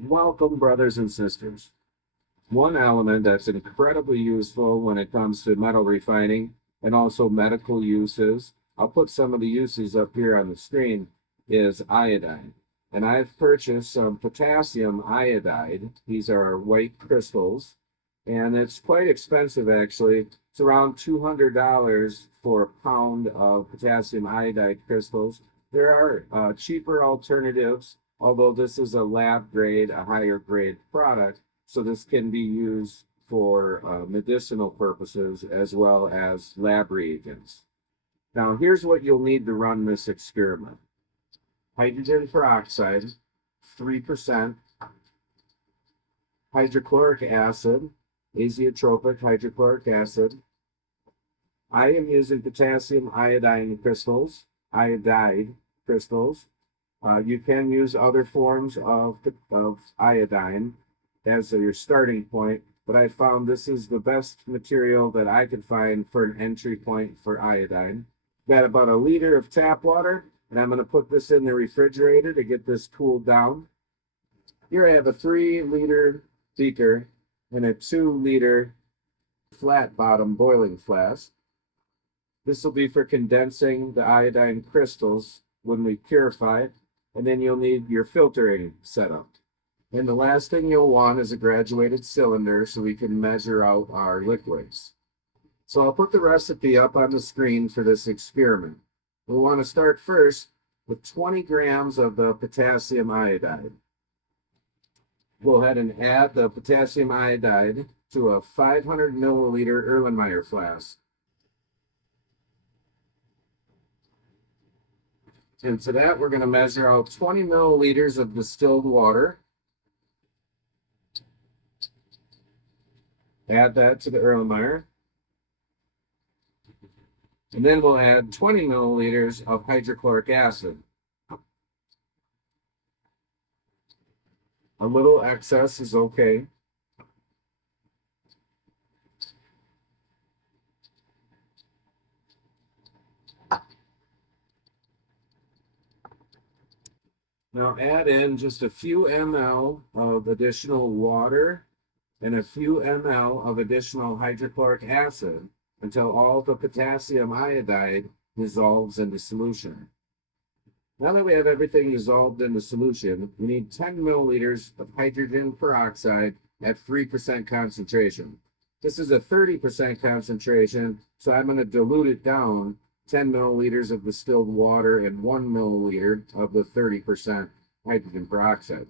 Welcome, brothers and sisters. One element that's incredibly useful when it comes to metal refining and also medical uses, I'll put some of the uses up here on the screen, is iodine. And I've purchased some potassium iodide. These are white crystals, and it's quite expensive actually. It's around $200 for a pound of potassium iodide crystals. There are cheaper alternatives, although this is a lab grade, a higher grade product. So this can be used for medicinal purposes as well as lab reagents. Now, here's what you'll need to run this experiment. Hydrogen peroxide, 3%, hydrochloric acid, azeotropic hydrochloric acid. I am using potassium iodide crystals. You can use other forms of iodine as your starting point, but I found this is the best material that I could find for an entry point for iodine. Got about a liter of tap water, and I'm going to put this in the refrigerator to get this cooled down. Here I have a 3-liter beaker and a 2-liter flat bottom boiling flask. This will be for condensing the iodine crystals when we purify it, and then you'll need your filtering setup. And the last thing you'll want is a graduated cylinder so we can measure out our liquids. So I'll put the recipe up on the screen for this experiment. We'll want to start first with 20 grams of the potassium iodide. Go ahead and add the potassium iodide to a 500 milliliter Erlenmeyer flask. And to that, we're going to measure out 20 milliliters of distilled water. Add that to the Erlenmeyer. And then we'll add 20 milliliters of hydrochloric acid. A little excess is okay. Now add in just a few ml of additional water and a few ml of additional hydrochloric acid until all the potassium iodide dissolves in the solution. Now that we have everything dissolved in the solution, we need 10 milliliters of hydrogen peroxide at 3% concentration. This is a 30% concentration, so I'm going to dilute it down 10 milliliters of distilled water and 1 milliliter of the 30% hydrogen peroxide.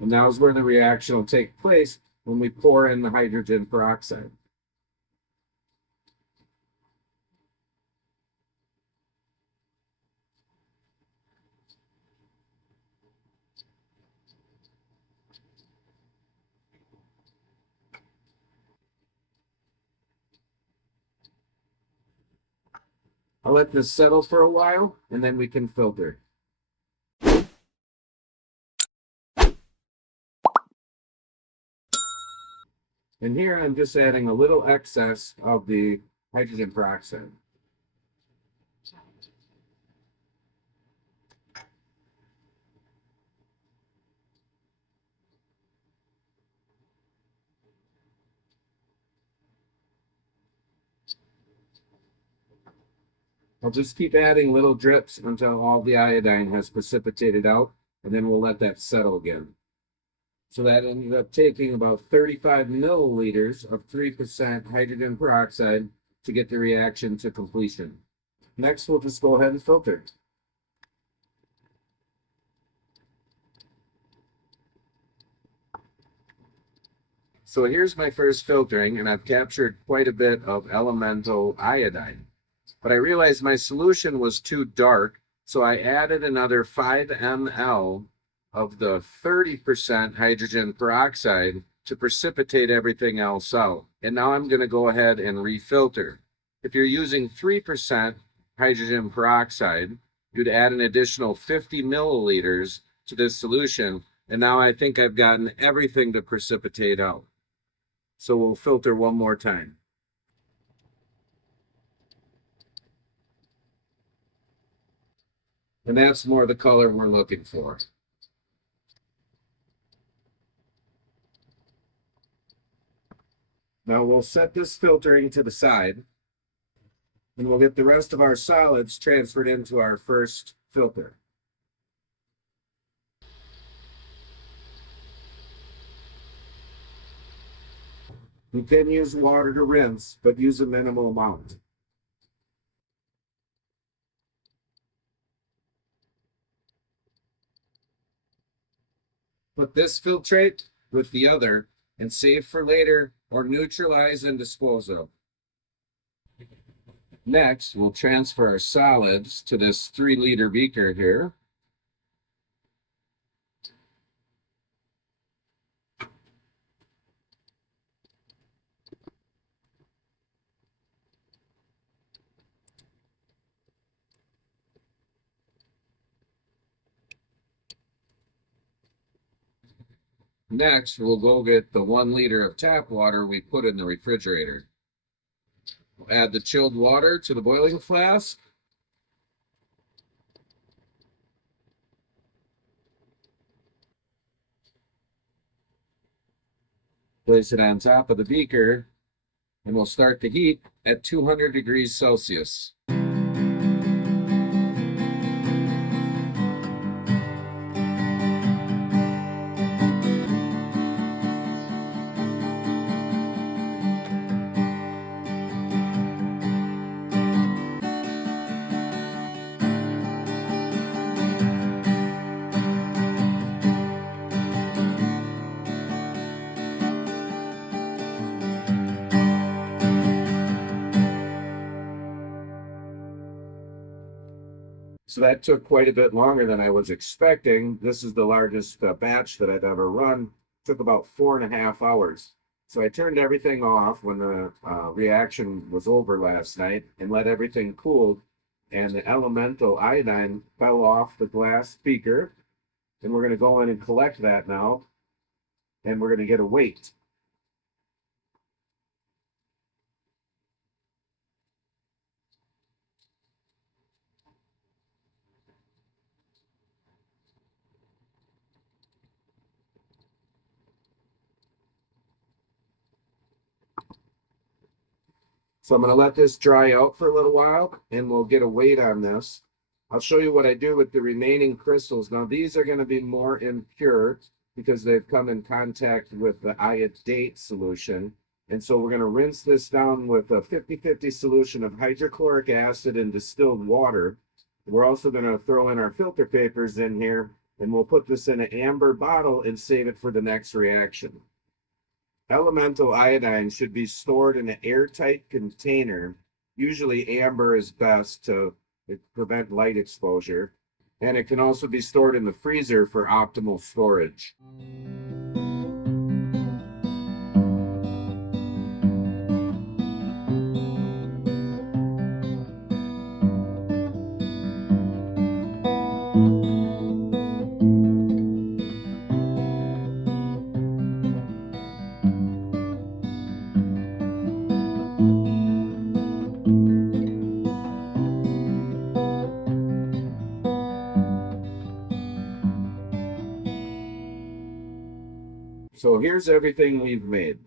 And now is where the reaction will take place when we pour in the hydrogen peroxide. I'll let this settle for a while, and then we can filter. And here I'm just adding a little excess of the hydrogen peroxide. I'll just keep adding little drips until all the iodine has precipitated out, and then we'll let that settle again. So that ended up taking about 35 milliliters of 3% hydrogen peroxide to get the reaction to completion. Next, we'll just go ahead and filter. So here's my first filtering, and I've captured quite a bit of elemental iodine. But I realized my solution was too dark, so I added another 5 ml of the 30% hydrogen peroxide to precipitate everything else out. And now I'm going to go ahead and refilter. If you're using 3% hydrogen peroxide, you'd add an additional 50 milliliters to this solution. And now I think I've gotten everything to precipitate out. So we'll filter one more time. And that's more the color we're looking for. Now we'll set this filtering to the side, and we'll get the rest of our solids transferred into our first filter. You can use water to rinse, but use a minimal amount. Put this filtrate with the other and save for later or neutralize and dispose of. Next, we'll transfer our solids to this 3-liter beaker here. Next, we'll go get the 1 liter of tap water we put in the refrigerator. We'll add the chilled water to the boiling flask. Place it on top of the beaker, and we'll start the heat at 200 degrees Celsius. So that took quite a bit longer than I was expecting. This is the largest batch that I've ever run. It took about 4.5 hours. So I turned everything off when the reaction was over last night and let everything cool. And the elemental iodine fell off the glass beaker. And we're going to go in and collect that now. And we're going to get a weight. So I'm going to let this dry out for a little while and we'll get a weight on this. I'll show you what I do with the remaining crystals. Now these are going to be more impure because they've come in contact with the iodate solution. And so we're going to rinse this down with a 50-50 solution of hydrochloric acid and distilled water. We're also going to throw in our filter papers in here, and we'll put this in an amber bottle and save it for the next reaction. Elemental iodine should be stored in an airtight container. Usually amber is best to prevent light exposure. And it can also be stored in the freezer for optimal storage. So here's everything we've made.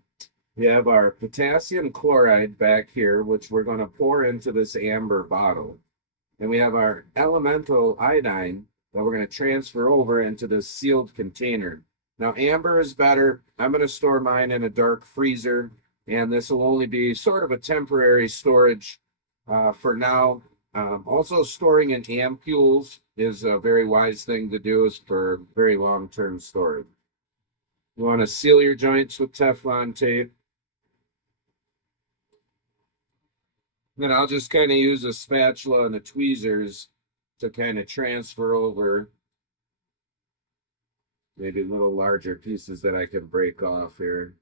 We have our potassium chloride back here, which we're going to pour into this amber bottle. And we have our elemental iodine that we're going to transfer over into this sealed container. Now, amber is better. I'm going to store mine in a dark freezer, and this will only be sort of a temporary storage for now. Also, storing in ampules is a very wise thing to do for very long-term storage. You want to seal your joints with Teflon tape. Then I'll just kind of use a spatula and the tweezers to kind of transfer over maybe little larger pieces that I can break off here.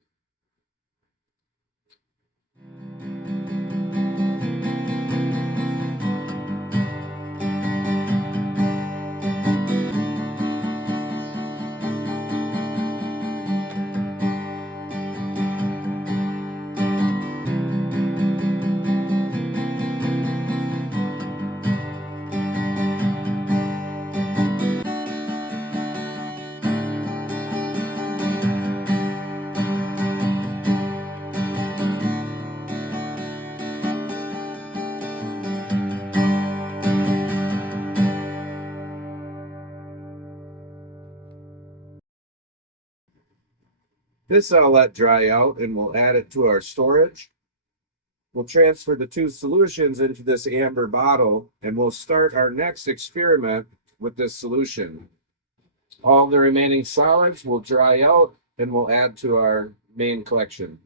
This I'll let dry out and we'll add it to our storage. We'll transfer the two solutions into this amber bottle and we'll start our next experiment with this solution. All the remaining solids will dry out and we'll add to our main collection.